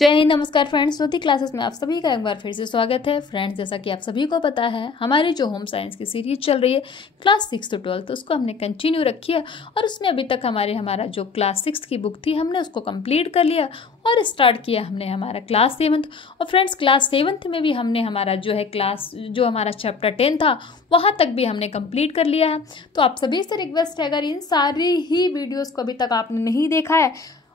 जय हिंद, नमस्कार फ्रेंड्स। ज्योति क्लासेस में आप सभी का एक बार फिर से स्वागत है। फ्रेंड्स, जैसा कि आप सभी को पता है, हमारी जो होम साइंस की सीरीज चल रही है क्लास 6 to 12, तो उसको हमने कंटिन्यू रखी है और उसमें अभी तक हमारा जो क्लास 6 की बुक थी हमने उसको कंप्लीट कर लिया और स्टार्ट किया हमने हमारा क्लास 7। और फ्रेंड्स, क्लास 7 में भी हमने हमारा जो हमारा चैप्टर 10 था वहाँ तक भी हमने कंप्लीट कर लिया है। तो आप सभी से रिक्वेस्ट है, अगर इन सारी ही वीडियोज़ को अभी तक आपने नहीं देखा है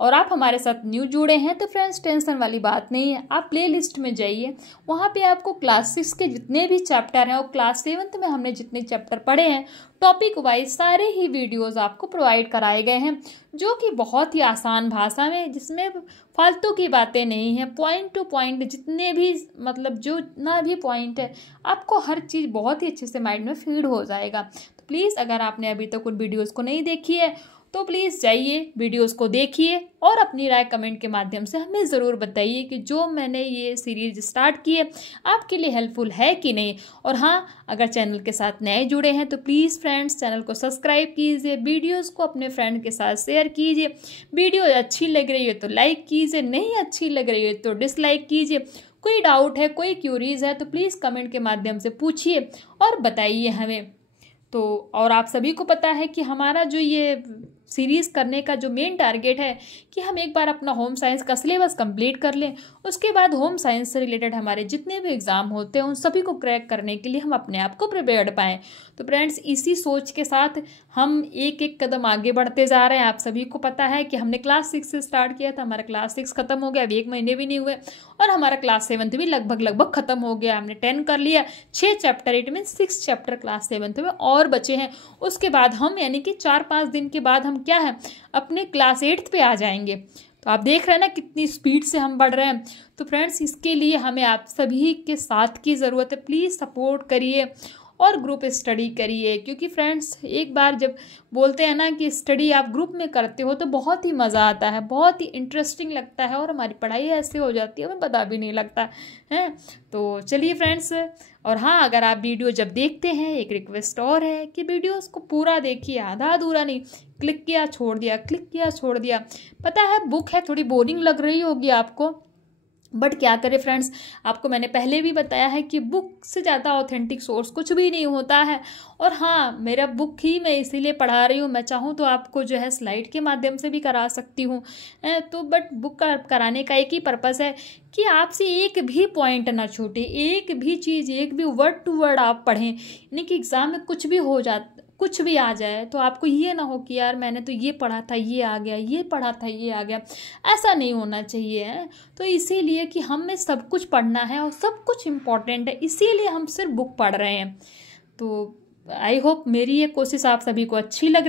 और आप हमारे साथ न्यू जुड़े हैं, तो फ्रेंड्स टेंशन वाली बात नहीं है। आप प्ले लिस्ट में जाइए, वहाँ पे आपको क्लास 6 के जितने भी चैप्टर हैं और क्लास 7 में हमने जितने चैप्टर पढ़े हैं टॉपिक वाइज सारे ही वीडियोस आपको प्रोवाइड कराए गए हैं, जो कि बहुत ही आसान भाषा में, जिसमें फालतू की बातें नहीं हैं, पॉइंट टू पॉइंट जितने भी जो ना भी पॉइंट है आपको हर चीज़ बहुत ही अच्छे से माइंड में फीड हो जाएगा। तो प्लीज़, अगर आपने अभी तक उन वीडियोज़ को नहीं देखी है तो प्लीज़ जाइए, वीडियोस को देखिए और अपनी राय कमेंट के माध्यम से हमें ज़रूर बताइए कि जो मैंने ये सीरीज स्टार्ट की है आपके लिए हेल्पफुल है कि नहीं। और हाँ, अगर चैनल के साथ नए जुड़े हैं तो प्लीज़ फ्रेंड्स चैनल को सब्सक्राइब कीजिए, वीडियोस को अपने फ्रेंड के साथ शेयर कीजिए। वीडियो अच्छी लग रही है तो लाइक कीजिए, नहीं अच्छी लग रही है तो डिसलाइक कीजिए। कोई डाउट है, कोई क्यूरीज है तो प्लीज़ कमेंट के माध्यम से पूछिए और बताइए हमें। तो और आप सभी को पता है कि हमारा जो ये सीरीज़ करने का जो मेन टारगेट है कि हम एक बार अपना होम साइंस का सिलेबस कंप्लीट कर लें, उसके बाद होम साइंस से रिलेटेड हमारे जितने भी एग्ज़ाम होते हैं उन सभी को क्रैक करने के लिए हम अपने आप को प्रिपेयर्ड पाएँ। तो फ्रेंड्स, इसी सोच के साथ हम एक एक कदम आगे बढ़ते जा रहे हैं। आप सभी को पता है कि हमने क्लास 6 से स्टार्ट किया था, हमारा क्लास 6 खत्म हो गया, अभी 1 महीने भी नहीं हुए और हमारा क्लास 7 भी लगभग खत्म हो गया। हमने 10 कर लिया, 6 chapter, it mean 6 chapter class 7 में और बचे हैं। उसके बाद हम यानी कि 4-5 दिन के बाद हम क्या है अपने क्लास 8 पे आ जाएंगे। तो आप देख रहे हैं ना कितनी स्पीड से हम बढ़ रहे हैं। तो फ्रेंड्स, इसके लिए हमें आप सभी के साथ की ज़रूरत है। प्लीज़ सपोर्ट करिए और ग्रुप स्टडी करिए, क्योंकि फ्रेंड्स एक बार जब बोलते हैं ना कि स्टडी आप ग्रुप में करते हो तो बहुत ही मज़ा आता है, बहुत ही इंटरेस्टिंग लगता है और हमारी पढ़ाई ऐसे हो जाती है हमें पता भी नहीं लगता है। तो चलिए फ्रेंड्स, और हाँ, अगर आप वीडियो जब देखते हैं एक रिक्वेस्ट और है कि वीडियोस को पूरा देखिए, आधा अधूरा नहीं। क्लिक किया छोड़ दिया, क्लिक किया छोड़ दिया। पता है बुक है, थोड़ी बोरिंग लग रही होगी आपको, बट क्या करें फ्रेंड्स, आपको मैंने पहले भी बताया है कि बुक से ज़्यादा ऑथेंटिक सोर्स कुछ भी नहीं होता है। और हाँ, मेरा बुक ही मैं इसीलिए पढ़ा रही हूँ, मैं चाहूँ तो आपको जो है स्लाइड के माध्यम से भी करा सकती हूँ। तो बट बुक कराने का एक ही पर्पज़ है कि आपसे एक भी पॉइंट ना छूटे, एक भी चीज़, एक भी वर्ड टू वर्ड आप पढ़ें, यानी कि एग्ज़ाम में कुछ भी आ जाए तो आपको ये ना हो कि यार मैंने तो ये पढ़ा था ये आ गया, ये पढ़ा था ये आ गया। ऐसा नहीं होना चाहिए है। तो इसीलिए कि हमें सब कुछ पढ़ना है और सब कुछ इम्पॉर्टेंट है, इसीलिए हम सिर्फ बुक पढ़ रहे हैं। तो आई होप मेरी ये कोशिश आप सभी को अच्छी लग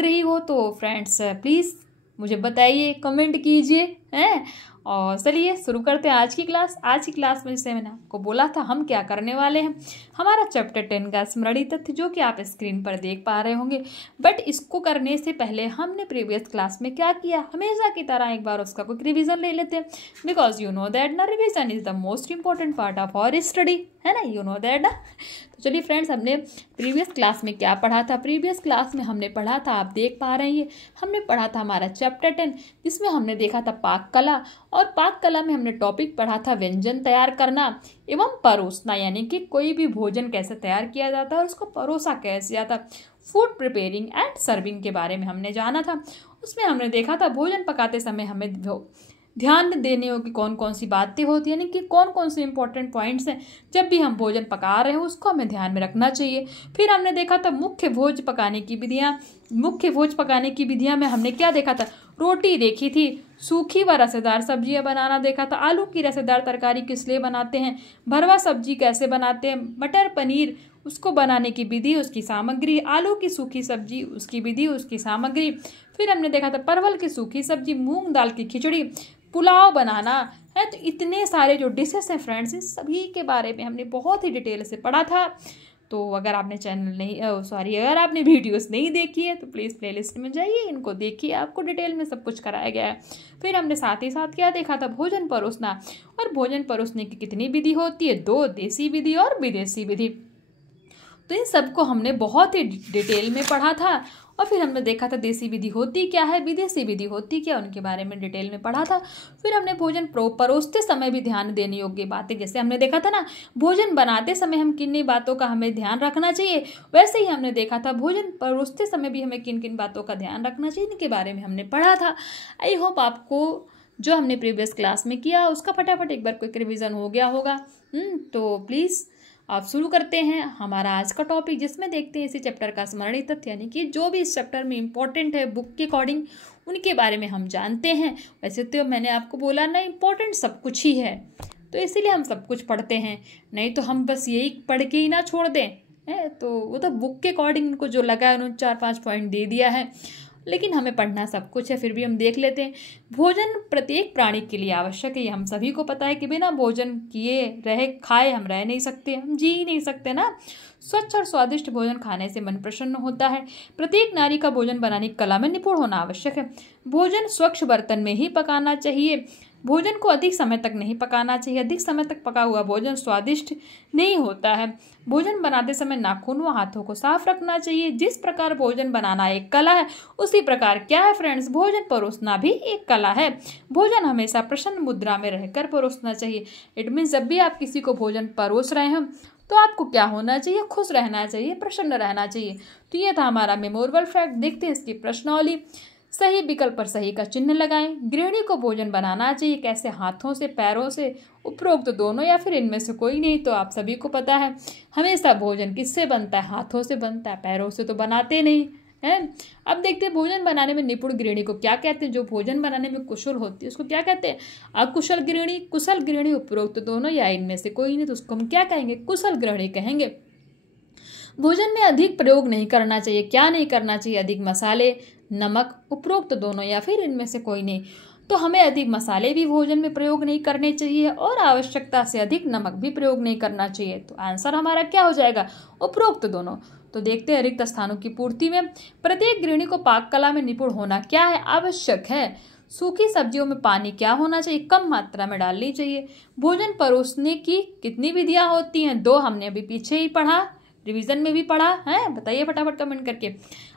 रही हो तो फ्रेंड्स प्लीज़ मुझे बताइए, कमेंट कीजिए हैं। और चलिए शुरू करते हैं आज की क्लास। आज की क्लास में जैसे मैंने आपको बोला था हम क्या करने वाले हैं, हमारा चैप्टर 10 का स्मृति तथ्य, जो कि आप स्क्रीन पर देख पा रहे होंगे। बट इसको करने से पहले हमने प्रीवियस क्लास में क्या किया, हमेशा की तरह एक बार उसका कोई रिविजन ले लेते हैं, बिकॉज यू नो दैट ना revision is the most important part of our study, है ना, यू नो दैट ना। तो चलिए फ्रेंड्स, हमने प्रीवियस क्लास में क्या पढ़ा था। प्रीवियस क्लास में हमने पढ़ा था, आप देख पा रहे हैं, हमने पढ़ा था हमारा चैप्टर 10, जिसमें हमने देखा था पाक कला। और पाक कला में हमने टॉपिक पढ़ा था व्यंजन तैयार करना एवं परोसना, यानी कि कोई भी भोजन कैसे तैयार किया जाता है और उसको परोसा कैसे जाता। फूड प्रिपेयरिंग एंड सर्विंग के बारे में हमने जाना था। उसमें हमने देखा था भोजन पकाते समय हमें ध्यान देने होगी कौन कौन सी बातें होती हैं, यानी कि कौन कौन से इंपॉर्टेंट पॉइंट्स हैं जब भी हम भोजन पका रहे हो उसको हमें ध्यान में रखना चाहिए। फिर हमने देखा था मुख्य भोज पकाने की विधियां में हमने क्या देखा था, रोटी देखी थी, सूखी व रसेदार सब्जियां बनाना देखा था, आलू की रसेदार तरकारी किस लिए बनाते हैं, भरवा सब्जी कैसे बनाते हैं, मटर पनीर उसको बनाने की विधि उसकी सामग्री, आलू की सूखी सब्जी उसकी विधि उसकी सामग्री। फिर हमने देखा था परवल की सूखी सब्जी, मूंग दाल की खिचड़ी, पुलाव बनाना है। तो इतने सारे जो डिशेस हैं फ्रेंड्स, इस सभी के बारे में हमने बहुत ही डिटेल से पढ़ा था। तो अगर आपने वीडियोस नहीं देखी है तो प्लीज़ प्लेलिस्ट में जाइए, इनको देखिए, आपको डिटेल में सब कुछ कराया गया है। फिर हमने साथ ही साथ क्या देखा था, भोजन परोसना। और भोजन परोसने की कितनी विधि होती है, 2, देसी विधि और विदेशी विधि। तो इन सबको हमने बहुत ही डिटेल में पढ़ा था। और फिर हमने देखा था देसी विधि होती क्या है, विदेशी विधि होती क्या, उनके बारे में डिटेल में पढ़ा था। फिर हमने भोजन परोसते समय भी ध्यान देने योग्य बातें, जैसे हमने देखा था ना भोजन बनाते समय हम किन बातों का हमें ध्यान रखना चाहिए, वैसे ही हमने देखा था भोजन परोसते समय भी हमें किन किन बातों का ध्यान रखना चाहिए, इनके बारे में हमने पढ़ा था। आई होप आपको जो हमने प्रीवियस क्लास में किया उसका फटाफट एक बार क्विक रिवीजन हो गया होगा। तो प्लीज़ आप शुरू करते हैं हमारा आज का टॉपिक, जिसमें देखते हैं इसी चैप्टर का स्मरणीय तथ्य, यानी कि जो भी इस चैप्टर में इंपॉर्टेंट है बुक के अकॉर्डिंग उनके बारे में हम जानते हैं। वैसे तो मैंने आपको बोला ना इंपॉर्टेंट सब कुछ ही है, तो इसीलिए हम सब कुछ पढ़ते हैं, नहीं तो हम बस यही पढ़ के ही ना छोड़ दें है। तो वो तो बुक के अकॉर्डिंग उनको जो लगा है उन्होंने 4-5 पॉइंट दे दिया है, लेकिन हमें पढ़ना सब कुछ है, फिर भी हम देख लेते हैं। भोजन प्रत्येक प्राणी के लिए आवश्यक है, ये हम सभी को पता है कि बिना भोजन किए खाए हम रह नहीं सकते, हम जी ही नहीं सकते ना। स्वच्छ और स्वादिष्ट भोजन खाने से मन प्रसन्न होता है। प्रत्येक नारी का भोजन बनाने की कला में निपुण होना आवश्यक है। भोजन स्वच्छ बर्तन में ही पकाना चाहिए। भोजन को अधिक समय तक नहीं पकाना चाहिए, अधिक समय तक पका हुआ भोजन स्वादिष्ट नहीं होता है। भोजन बनाते समय नाखून व हाथों को साफ रखना चाहिए। जिस प्रकार भोजन बनाना एक कला है, उसी प्रकार क्या है फ्रेंड्स, भोजन परोसना भी एक कला है। भोजन हमेशा प्रसन्न मुद्रा में रहकर परोसना चाहिए। इट मीन्स जब भी आप किसी को भोजन परोस रहे हैं तो आपको क्या होना चाहिए, खुश रहना चाहिए, प्रसन्न रहना चाहिए। तो ये था हमारा मेमोरेबल फैक्ट। देखते हैं इसकी प्रश्नावली। सही विकल्प पर सही का चिन्ह लगाएं। गृहिणी को भोजन बनाना चाहिए कैसे, हाथों से, पैरों से, उपरोक्त दोनों या फिर इनमें से कोई नहीं। तो आप सभी को पता है हमेशा भोजन किससे बनता है, हाथों से बनता है, पैरों से तो बनाते नहीं है। अब देखते हैं भोजन बनाने में निपुण गृहिणी को क्या कहते हैं। जो भोजन बनाने में कुशल होती है उसको क्या कहते हैं, अकुशल गृहिणी, कुशल गृहिणी, उपरोक्त दोनों या इनमें से कोई नहीं, तो उसको हम क्या कहेंगे, कुशल गृहिणी कहेंगे। भोजन में अधिक प्रयोग नहीं करना चाहिए, क्या नहीं करना चाहिए, अधिक मसाले, नमक, उपरोक्त दोनों या फिर इनमें से कोई नहीं। तो हमें अधिक मसाले भी भोजन में प्रयोग नहीं करने चाहिए और आवश्यकता से अधिक नमक भी प्रयोग नहीं करना चाहिए। तो आंसर हमारा क्या हो जाएगा, उपरोक्त दोनों। तो देखते हैं रिक्त स्थानों की पूर्ति में प्रत्येक गृहिणी को पाक कला में निपुण होना क्या है, आवश्यक है। सूखी सब्जियों में पानी क्या होना चाहिए, कम मात्रा में डालनी चाहिए। भोजन परोसने की कितनी विधियां होती हैं, 2 हमने अभी पीछे ही पढ़ा, रिवीजन में भी पढ़ा है, बताइए फटाफट कमेंट करके।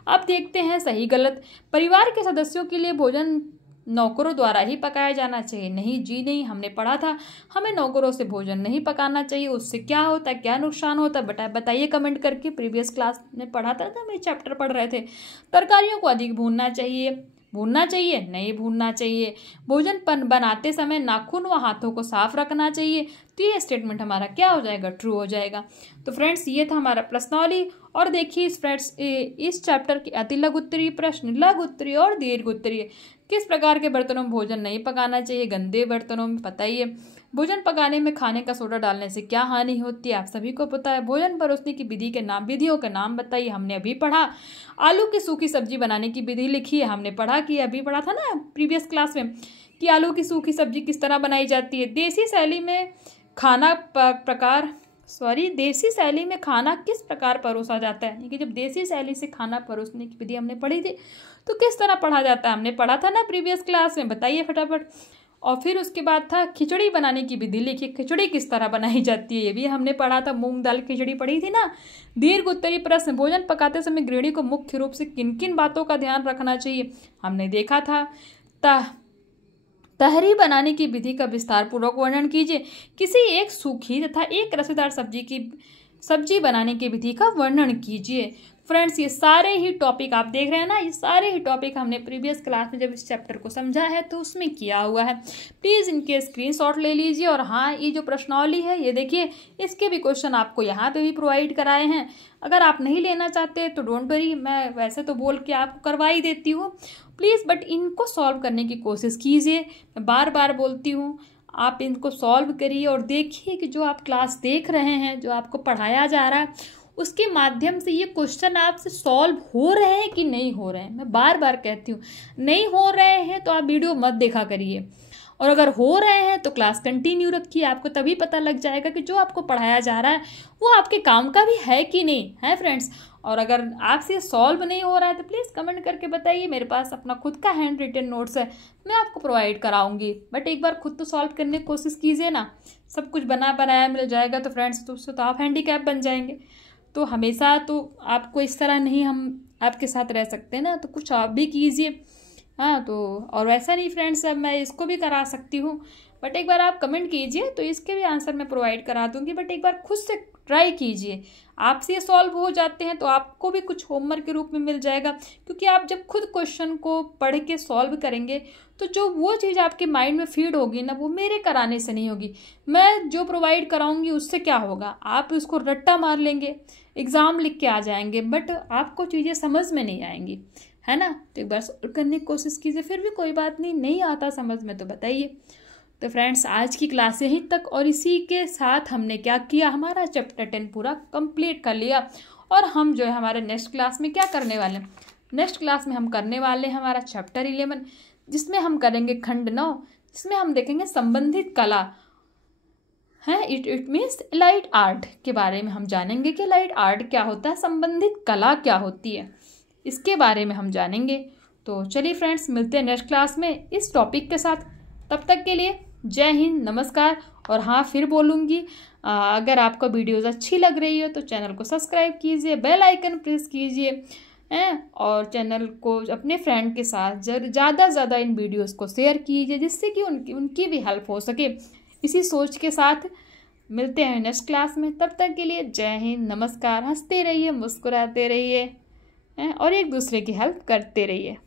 अब देखते हैं सही गलत। परिवार के सदस्यों के लिए भोजन नौकरों द्वारा ही पकाया जाना चाहिए, नहीं जी नहीं, हमने पढ़ा था हमें नौकरों से भोजन नहीं पकाना चाहिए, उससे क्या होता है, क्या नुकसान होता है, बताइए कमेंट करके। प्रीवियस क्लास में पढ़ा था हम चैप्टर पढ़ रहे थे। तरकारियों को अधिक भूनना चाहिए नहीं भूनना चाहिए। भोजन बनाते समय नाखून व हाथों को साफ रखना चाहिए। तो ये स्टेटमेंट हमारा क्या हो जाएगा, ट्रू हो जाएगा। तो फ्रेंड्स ये था हमारा प्रश्नावली। और देखिए फ्रेंड्स इस चैप्टर के अति लघु उत्तरीय प्रश्न, लघु उत्तरीय और दीर्घ उत्तरीय। किस प्रकार के बर्तनों में भोजन नहीं पकाना चाहिए, गंदे बर्तनों में, पता ही है। भोजन पकाने में खाने का सोडा डालने से क्या हानि होती है, आप सभी को पता है। भोजन परोसने की विधि के नाम, विधियों के नाम बताइए, हमने अभी पढ़ा। आलू की सूखी सब्जी बनाने की विधि लिखी है, हमने पढ़ा कि अभी पढ़ा था ना प्रीवियस क्लास में कि आलू की सूखी सब्जी किस तरह बनाई जाती है। देसी शैली में खाना किस प्रकार परोसा जाता है, यानी कि जब देसी शैली से खाना परोसने की विधि हमने पढ़ी थी तो किस तरह पढ़ा जाता है, हमने पढ़ा था ना प्रीवियस क्लास में, बताइए फटाफट। और फिर उसके बाद था खिचड़ी बनाने की विधि लिखी, खिचड़ी किस तरह बनाई जाती है ये भी हमने पढ़ा था, मूंग दाल खिचड़ी पढ़ी थी ना। दीर्घ उत्तरीय प्रश्न, भोजन पकाते समय गृहिणी को मुख्य रूप से किन किन बातों का ध्यान रखना चाहिए, हमने देखा था। तहरी बनाने की विधि का विस्तार पूर्वक वर्णन कीजिए। किसी एक सूखी तथा एक रसेदार सब्जी बनाने की विधि का वर्णन कीजिए। फ्रेंड्स ये सारे ही टॉपिक आप देख रहे हैं ना, ये सारे ही टॉपिक हमने प्रीवियस क्लास में जब इस चैप्टर को समझा है तो उसमें किया हुआ है। प्लीज़ इनके स्क्रीनशॉट ले लीजिए। और हाँ, ये जो प्रश्नावली है ये देखिए, इसके भी क्वेश्चन आपको यहाँ पे भी प्रोवाइड कराए हैं। अगर आप नहीं लेना चाहते तो डोंट वरी, मैं वैसे तो बोल के आपको करवा ही देती हूँ प्लीज़, बट इनको सॉल्व करने की कोशिश कीजिए। मैं बार बार बोलती हूँ, आप इनको सॉल्व करिए और देखिए कि जो आप क्लास देख रहे हैं, जो आपको पढ़ाया जा रहा है, उसके माध्यम से ये क्वेश्चन आपसे सॉल्व हो रहे हैं कि नहीं हो रहे हैं। मैं बार बार कहती हूँ, नहीं हो रहे हैं तो आप वीडियो मत देखा करिए, और अगर हो रहे हैं तो क्लास कंटिन्यू रखिए। आपको तभी पता लग जाएगा कि जो आपको पढ़ाया जा रहा है वो आपके काम का भी है कि नहीं है फ्रेंड्स। और अगर आपसे सॉल्व नहीं हो रहा है तो प्लीज़ कमेंट करके बताइए। मेरे पास अपना खुद का हैंड रिटन नोट्स है, मैं आपको प्रोवाइड कराऊंगी, बट एक बार खुद तो सॉल्व करने की कोशिश कीजिए ना। सब कुछ बना बनाया मिल जाएगा तो फ्रेंड्स तो उससे तो आप हैंडीकैप बन जाएंगे। तो हमेशा तो आपको इस तरह नहीं हम आपके साथ रह सकते हैं ना, तो कुछ आप भी कीजिए। हाँ, तो और वैसा नहीं फ्रेंड्स, अब मैं इसको भी करा सकती हूँ, बट एक बार आप कमेंट कीजिए तो इसके भी आंसर मैं प्रोवाइड करा दूँगी, बट एक बार खुद से ट्राई कीजिए। आपसे ये सॉल्व हो जाते हैं तो आपको भी कुछ होमवर्क के रूप में मिल जाएगा, क्योंकि आप जब खुद क्वेश्चन को पढ़ के सॉल्व करेंगे तो जो वो चीज़ आपके माइंड में फीड होगी ना, वो मेरे कराने से नहीं होगी, मैं जो प्रोवाइड कराऊंगी उससे क्या होगा, आप उसको रट्टा मार लेंगे, एग्ज़ाम लिख के आ जाएंगे, बट आपको चीज़ें समझ में नहीं आएंगी, है ना। तो एक बार सॉल्व करने की कोशिश कीजिए, फिर भी कोई बात नहीं आता समझ में तो बताइए। तो फ्रेंड्स, आज की क्लास यहीं तक, और इसी के साथ हमने क्या किया, हमारा चैप्टर 10 पूरा कंप्लीट कर लिया। और हम जो है हमारे नेक्स्ट क्लास में क्या करने वाले हैं, नेक्स्ट क्लास में हम करने वाले हैं हमारा चैप्टर 11, जिसमें हम करेंगे खंड 9, जिसमें हम देखेंगे संबंधित कला है, इट मीन्स लाइट आर्ट के बारे में हम जानेंगे कि लाइट आर्ट क्या होता है, संबंधित कला क्या होती है, इसके बारे में हम जानेंगे। तो चलिए फ्रेंड्स, मिलते हैं नेक्स्ट क्लास में इस टॉपिक के साथ। तब तक के लिए जय हिंद, नमस्कार। और हाँ, फिर बोलूँगी, अगर आपको वीडियोज़ अच्छी लग रही हो तो चैनल को सब्सक्राइब कीजिए, बेल आइकन प्रेस कीजिए, और चैनल को अपने फ्रेंड के साथ ज़्यादा से ज़्यादा इन वीडियोज़ को शेयर कीजिए, जिससे कि उनकी भी हेल्प हो सके। इसी सोच के साथ मिलते हैं नेक्स्ट क्लास में। तब तक के लिए जय हिंद, नमस्कार। हंसते रहिए, मुस्कुराते रहिए, और एक दूसरे की हेल्प करते रहिए।